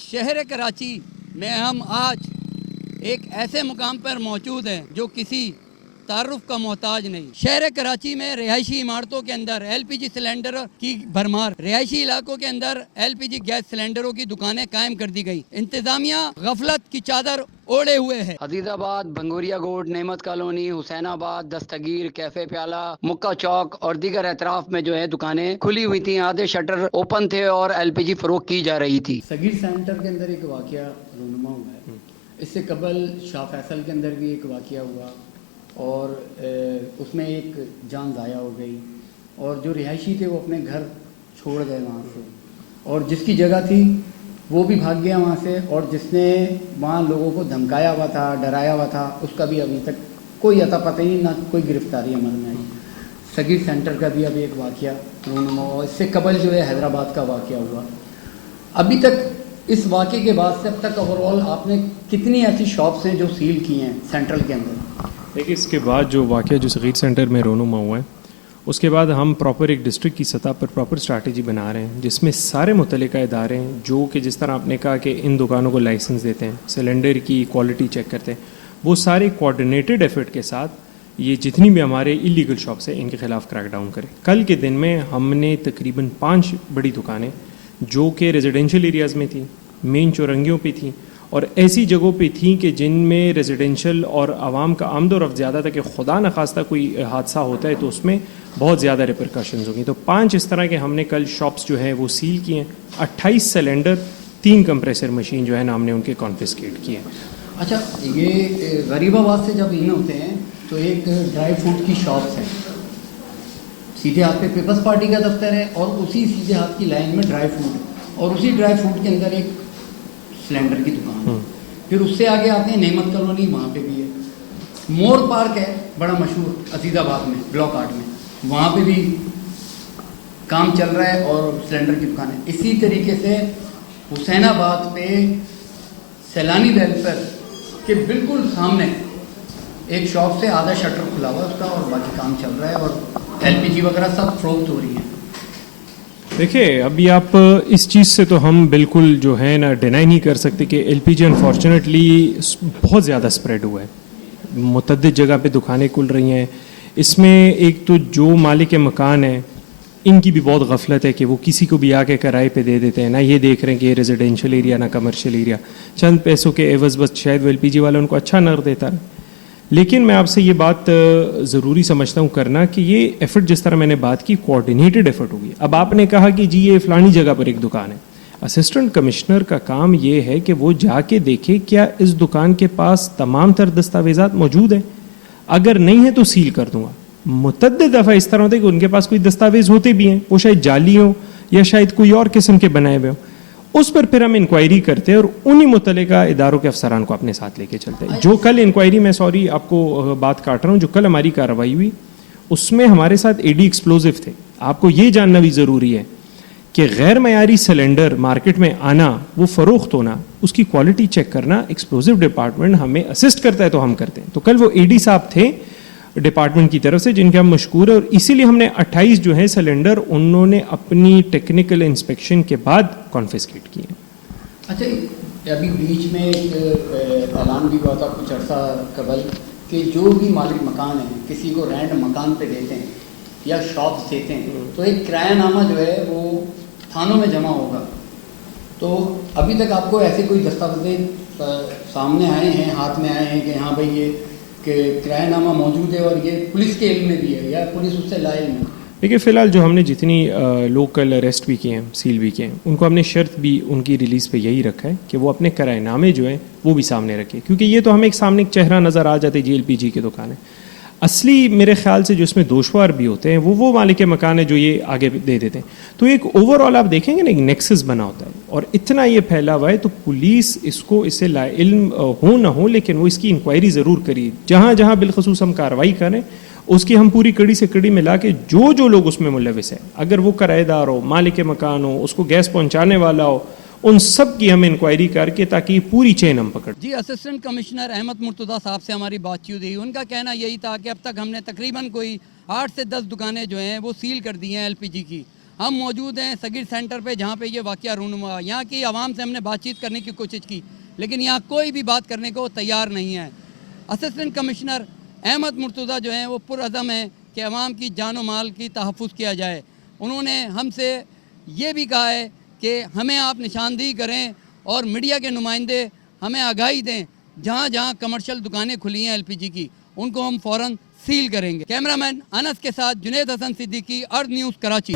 شہر کراچی میں ہم آج ایک ایسے مقام پر موجود ہیں جو کسی تعارف کا محتاج نہیں. شہر کراچی میں رہائشی عمارتوں کے اندر ایل پی جی سلنڈر کی بھرمار, رہائشی علاقوں کے اندر ایل پی جی گیس سلنڈروں کی دکانیں قائم کر دی گئی. انتظامیہ غفلت کی چادر اوڑے ہوئے ہے. عزیز آباد, بنگوریا گوٹ, نعمت کالونی, حسین آباد, دستگیر, کیفے پیالہ, مکہ چوک اور دیگر اطراف میں جو ہے دکانیں کھلی ہوئی تھیں, آدھے شٹر اوپن تھے اور ایل پی جی فروخت کی جا رہی تھی. صغیر سینٹر کے اندر ایک واقعہ رونما ہوا ہے. اس سے قبل شاہ فیصل کے اندر بھی ایک واقعہ ہوا اور اس میں ایک جان ضائع ہو گئی اور جو رہائشی تھے وہ اپنے گھر چھوڑ گئے وہاں سے, اور جس کی جگہ تھی وہ بھی بھاگ گیا وہاں سے, اور جس نے وہاں لوگوں کو دھمکایا ہوا تھا, ڈرایا ہوا تھا, اس کا بھی ابھی تک کوئی عطا پتہ نہیں, نہ کوئی گرفتاری عمل میں آئی. صغیر سینٹر کا بھی ابھی ایک واقعہ رونما ہوا. اس سے قبل جو ہے حیدرآباد کا واقعہ ہوا. ابھی تک اس واقعے کے بعد سے اب تک اوور آل آپ نے کتنی ایسی شاپس ہیں جو سیل کی ہیں سینٹرل کے اندر؟ دیکھیے, اس کے بعد جو واقعہ جو صغیر سینٹر میں رونما ہوا ہے, اس کے بعد ہم پراپر ایک ڈسٹرکٹ کی سطح پر پراپر اسٹریٹجی بنا رہے ہیں جس میں سارے متعلقہ ادارے ہیں جو کہ جس طرح آپ نے کہا کہ ان دکانوں کو لائسنس دیتے ہیں, سلنڈر کی کوالٹی چیک کرتے ہیں, وہ سارے کوآرڈینیٹڈ ایفرٹ کے ساتھ یہ جتنی بھی ہمارے ایلیگل شاپس ہیں ان کے خلاف کریک ڈاؤن کریں. کل کے دن میں ہم نے تقریباً 5 بڑی دکانیں جو کہ ریزیڈینشیل ایریاز میں تھیں, مین چورنگیوں پہ تھیں اور ایسی جگہوں پہ تھیں کہ جن میں ریزیڈینشیل اور عوام کا آمد و رفت زیادہ تھا کہ خدا نخواستہ کوئی حادثہ ہوتا ہے تو اس میں بہت زیادہ ریپرکاشنز ہوں گی. تو 5 اس طرح کے ہم نے کل شاپس جو ہیں وہ سیل کیے ہیں. 28 سلنڈر, 3 کمپریسر مشین جو ہے نا ہم نے ان کے کانفسکیٹ کیے ہیں. اچھا, یہ غریب آباد سے جب ان ہوتے ہیں تو ایک ڈرائی فروٹ کی شاپس ہے, سیدھے ہاتھ پہ پیپلز پارٹی کا دفتر ہے اور اسی سیدھے ہاتھ کی لائن میں ڈرائی فروٹ ہے, اور اسی ڈرائی فروٹ کے اندر ایک سلنڈر کی دکان ہے. پھر اس سے آگے آتے ہیں نعمت کالونی, وہاں پہ بھی ہے. مور پارک ہے بڑا مشہور عزیز آباد میں, بلاک 8 میں, وہاں پہ بھی کام چل رہا ہے اور سلنڈر کی دکان ہے. اسی طریقے سے حسین آباد پہ سیلانی ویلفیئر کے بالکل سامنے ایک شاپ سے آدھا شٹر کھلا ہوا ہے اس کا, اور باقی کام چل رہا ہے اور ایل پی جی وغیرہ سب فروخت ہو رہی ہیں. دیکھیں, ابھی آپ اس چیز سے تو ہم بالکل جو ہے نا ڈینائی نہیں کر سکتے کہ ایل پی جی انفارچونیٹلی بہت زیادہ اسپریڈ ہوا ہے, متعدد جگہ پہ دکانیں کھل رہی ہیں. اس میں ایک تو جو مالک مکان ہیں ان کی بھی بہت غفلت ہے کہ وہ کسی کو بھی آ کے کرائے پہ دے دیتے ہیں, نہ یہ دیکھ رہے ہیں کہ یہ ریزیڈینشیل ایریا نہ کمرشل ایریا, چند پیسوں کے عوض بس شاید وہ ایل پی جی والا ان کو اچھا نرخ دیتا ہے. لیکن میں آپ سے یہ بات ضروری سمجھتا ہوں کرنا کہ یہ ایفرٹ جس طرح میں نے بات کی کوآرڈینیٹڈ ایفرٹ ہوگی. اب آپ نے کہا کہ جی یہ فلانی جگہ پر ایک دکان ہے, اسسٹنٹ کمشنر کا کام یہ ہے کہ وہ جا کے دیکھے کیا اس دکان کے پاس تمام تر دستاویزات موجود ہیں, اگر نہیں ہے تو سیل کر دوں گا. متعدد دفعہ اس طرح ہوتا ہے کہ ان کے پاس کوئی دستاویز ہوتے بھی ہیں, وہ شاید جعلی ہوں یا شاید کوئی اور قسم کے بنائے ہوئے ہوں. اس پر پھر ہم انکوائری کرتے ہیں اور انہی متعلقہ اداروں کے افسران کو اپنے ساتھ لے کے چلتے ہیں. جو کل انکوائری میں سوری آپ کو بات کاٹ رہا ہوں, جو کل ہماری کارروائی ہوئی اس میں ہمارے ساتھ ایڈی ایکسپلوزو تھے. آپ کو یہ جاننا بھی ضروری ہے کہ غیر معیاری سلنڈر مارکیٹ میں آنا, وہ فروخت ہونا, اس کی کوالٹی چیک کرنا ایکسپلوزو ڈپارٹمنٹ ہمیں اسسٹ کرتا ہے تو ہم کرتے ہیں. تو کل وہ ایڈی صاحب تھے ڈپارٹمنٹ کی طرف سے جن کے ہم مشکور ہیں, اور اسی لیے ہم نے 28 جو ہیں سلنڈر انہوں نے اپنی ٹیکنیکل انسپیکشن کے بعد کانفسکیٹ کیے. اچھا, ابھی بیچ میں ایک اعلان بھی ہوا تھا کچھ عرصہ قبل کہ جو بھی مالک مکان ہیں کسی کو رینٹ مکان پہ دیتے ہیں یا شاپس دیتے ہیں تو ایک کرایہ نامہ جو ہے وہ تھانوں میں جمع ہوگا. تو ابھی تک آپ کو ایسے کوئی دستاویز سامنے آئے ہیں, ہاتھ میں آئے ہیں کہ ہاں بھائی یہ کہ کرایہ نامہ موجود ہے اور یہ پولیس کے علم میں بھی ہے یا پولیس اس سے لاعلم ہے؟ دیکھیے, فی الحال جو ہم نے جتنی لوکل اریسٹ بھی کیے ہیں, سیل بھی کیے ہیں, ان کو ہم نے شرط بھی ان کی ریلیز پہ یہی رکھا ہے کہ وہ اپنے کرایہ نامے جو ہیں وہ بھی سامنے رکھے, کیونکہ یہ تو ہمیں ایک سامنے ایک چہرہ نظر آ جاتے جی ایل پی جی کی دکان ہے. اصلی میرے خیال سے جو اس میں دوشوار بھی ہوتے ہیں وہ مالک مکان ہے جو یہ آگے دے دیتے ہیں. تو ایک اوور آل آپ دیکھیں گے نا ایک نیکسس بنا ہوتا ہے اور اتنا یہ پھیلا ہوا ہے, تو پولیس اس کو اس سے لا علم ہو نہ ہو لیکن وہ اس کی انکوائری ضرور کری. جہاں جہاں بالخصوص ہم کارروائی کریں اس کی ہم پوری کڑی سے کڑی ملا کے جو لوگ اس میں ملوث ہیں, اگر وہ کرایہ دار ہو, مالک مکان ہو, اس کو گیس پہنچانے والا ہو, ان سب کی ہم انکوائری کر کے تاکہ یہ پوری چین ہم پکڑ. جی, اسسٹنٹ کمشنر احمد مرتضیٰ صاحب سے ہماری بات چیت ہوئی. ان کا کہنا یہی تھا کہ اب تک ہم نے تقریباً کوئی 8 سے 10 دکانیں جو ہیں وہ سیل کر دی ہیں ایل پی جی کی, ہم موجود ہیں صغیر سینٹر پہ جہاں پہ یہ واقعہ رونما ہوا. یہاں کی عوام سے ہم نے بات چیت کرنے کی کوشش کی لیکن یہاں کوئی بھی بات کرنے کو تیار نہیں ہے. اسسٹنٹ کمشنر احمد مرتضیٰ جو ہیں وہ پرعزم ہیں کہ عوام کی جان و مال کی تحفظ کیا جائے. انہوں نے ہم سے یہ بھی کہا ہے کہ ہمیں آپ نشاندہی کریں اور میڈیا کے نمائندے ہمیں آگاہی دیں جہاں جہاں کمرشل دکانیں کھلی ہیں LPG کی ان کو ہم فوراً سیل کریں گے. کیمرہ مین انس کے ساتھ جنید حسن صدیقی، ارض نیوز کراچی.